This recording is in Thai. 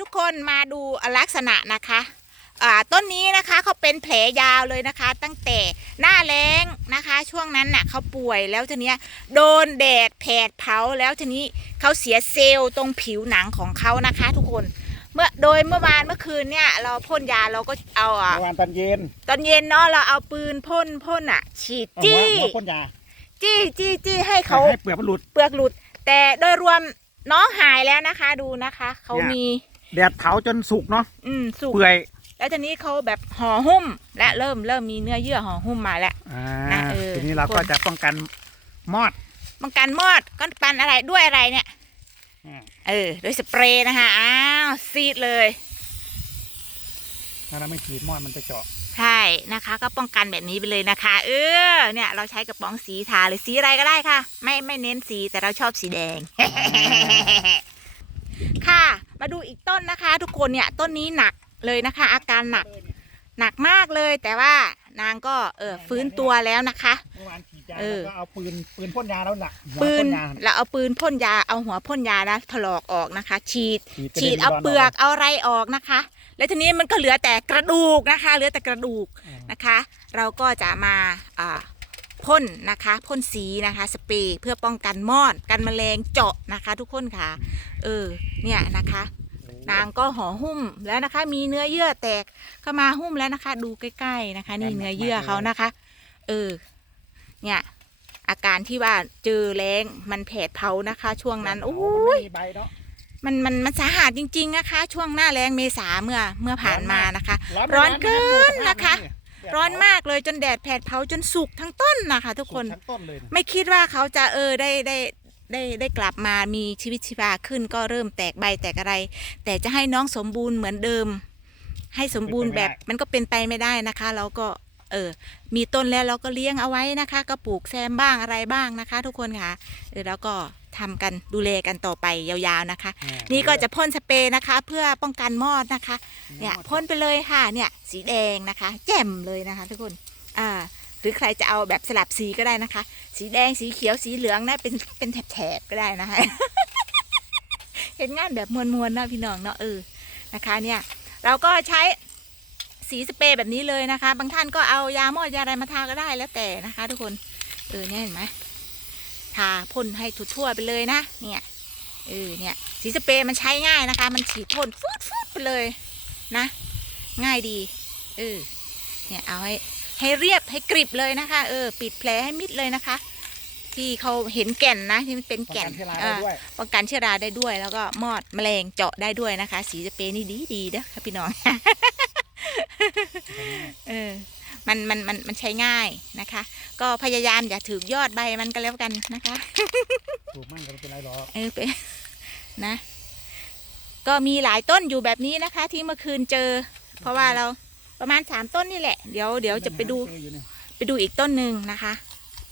ทุกคนมาดูลักษณะนะคะอ่าต้นนี้นะคะเขาเป็นแผลยาวเลยนะคะ ตั้งแต่หน้าแล้งนะคะ ช่วงนั้นน่ะเขาป่วยแล้วทีเนี้ยโดนแดดแผดเผาแล้วทีนี้เขาเสียเซลล์ตรงผิวหนังของเขานะคะ ทุกคนเมื่อโดยเมื่อวานเมื่อคืนเนี่ย เราพ่นยาเราก็เอาอะเมื่อวานตอนเย็น ตอนเย็นเนาะเราเอาปืนพ่นพ่นอะ ฉีดเอาหัวจี้หัวพ่นยาจี้จี้จี้ให้เขาให้เปลือกมันหลุดเปลือกหลุด แต่โดยรวมน้องหายแล้วนะคะ ดูนะคะ เขาเนี่ยมี แดดเผาจนสุกเนาะอืมสุกเปื่อย แล้วทีนี้เขาแบบห่อหุ้ม และเริ่มเริ่มมีเนื้อเยื่อห่อหุ้มมาแล้ว อ่านะเออทีนี้เราทุกก็คนจะป้องกันมอด ป้องกันมอดก้อนปันอะไรด้วยอะไรเนี่ยอ่าเออด้วยสเปรย์นะคะอ้าวซีดเลยถ้าเราไม่ฉีดมอดมันจะเจาะใช่นะคะ ก็ป้องกันแบบนี้ไปเลยนะคะ เออ เนี่ยเราใช้กระป๋องสีทาเลยสีอะไรก็ได้ค่ะ ไม่ไม่เน้นสีแต่เราชอบสีแดง ค่ะ มาดูอีกต้นนะคะ ทุกคนเนี่ยต้นนี้หนักเลยนะคะ อาการหนักหนักมากเลย แต่ว่านางก็เออฟื้นตัวแล้วนะคะ เมื่อวานฉีดยาเออแล้วก็เอาปืนปืนพ่นยาแล้วหนักหัวปืนพ่ยาเราเอาปืนพ่นยาเอาหัวพ่นยานะถลอกออกนะคะ ฉีดกระฉีดนเอาร้นเปลือกเอาอะไรออกนะคะ แล้วทีนี้มันก็เหลือแต่กระดูกนะคะ เหลือแต่กระดูกอ่านะคะ เราก็จะมาอ่าพ่นนะคะพ่นสีนะคะสเปรย์เพื่อป้องกันมอดกันแมลงเจาะนะคะ ทุกคนค่ะ เออเนี่ยนะคะ นางก็ห่อหุ้มแล้วนะคะ มีเนื้อเยื่อแตกเข้ามาหุ้มแล้วนะคะ ดูใกล้ๆนะคะ นี่เนื้อเยื่อเขานะคะ เออ เนี่ย อาการที่ว่าเจอแรงมันแผดเผานะคะ ช่วงนั้นโอ้ยมันไม่มีใบเนาะมันมันมันสาหัสจริง ๆนะคะ ช่วงหน้าแรงเมษาเมื่อเมื่อผ่านมานะคะไม่ร้อนไม่เกินดูสภาพนะคะเยร้อนมากเลยจนแดดแผดเผาจนสุกทั้งต้นนะคะ ทุกคนสุทั้งต้นเลยนะไม่คิดว่าเขาจะเออได้ได้ ได้ได้กลับมามีชีวิตชีวาขึ้น ก็เริ่มแตกใบแตกอะไร แต่จะให้น้องสมบูรณ์เหมือนเดิม ให้สมบูรณ์แบบมันก็เป็นไปไม่ได้นะคะเราก็เออ มีต้นแล้วเราก็เลี้ยงเอาไว้นะคะ ก็ปลูกแซมบ้างอะไรบ้างนะคะ ทุกคนค่ะ เออแล้วก็ทำกันดูแลกันต่อไปยาวๆนะคะอ่านี่ก็จะพ่นสเปรย์นะคะ เพื่อป้องกันมอดนะคะ เนี่ยพ่นไปเลยค่ะ เนี่ยสีแดงนะคะ แจ่มเลยนะคะ ทุกคนอ่า หรือใครจะเอาแบบสลับสีก็ได้นะคะ สีแดงสีเขียวสีเหลืองนะเป็นเป็นแถบๆก็ได้นะคะ เห็นงานแบบมวลๆเนาะพี่น้องเนาะเออนะคะเนี่ย เราก็ใช้สีสเปรย์แบบนี้เลยนะคะ บางท่านก็เอายาหมอดยาอะไรมาทาก็ได้แล้วแต่นะคะ ทุกคนเออเนี่ยเห็นไหมทาพ่นให้ทั่วๆไปเลยนะ เนี่ยเออเนี่ยสีสเปรย์มันใช้ง่ายนะคะ มันฉีดพ่นฟุดฟุดไปเลยนะ ง่ายดีเออเนี่ยเอาให้ ให้เรียบให้กริบเลยนะคะ เออ ปิดแผลให้มิดเลยนะคะ ที่เขาเห็นแก่นนะที่มันเป็นป้องแก่กันนเชื้อราอ่าได้ด้วยป้องกันเชื้อราได้ด้วย แล้วก็มอดแมลงเจาะได้ด้วยนะคะ สีสเปรย์นี่ดีดีๆนะคะพี่น้องเออมันมันมันมันใช้ง่ายนะคะ ก็พยายามอย่าถือยอดใบมันก็แล้วกันนะคะถูกมั่งก็ไม่เป็นไรหรอกเออเป็นนะ ก็มีหลายต้นอยู่แบบนี้นะคะ ที่เมื่อคืนเจอ เพราะว่าเรา ประมาณสามต้นนี่แหละ เดี๋ยวเดี๋ยวจะไปดูเจออยู่เนี่ยไปดูอีกต้นหนึ่งนะคะ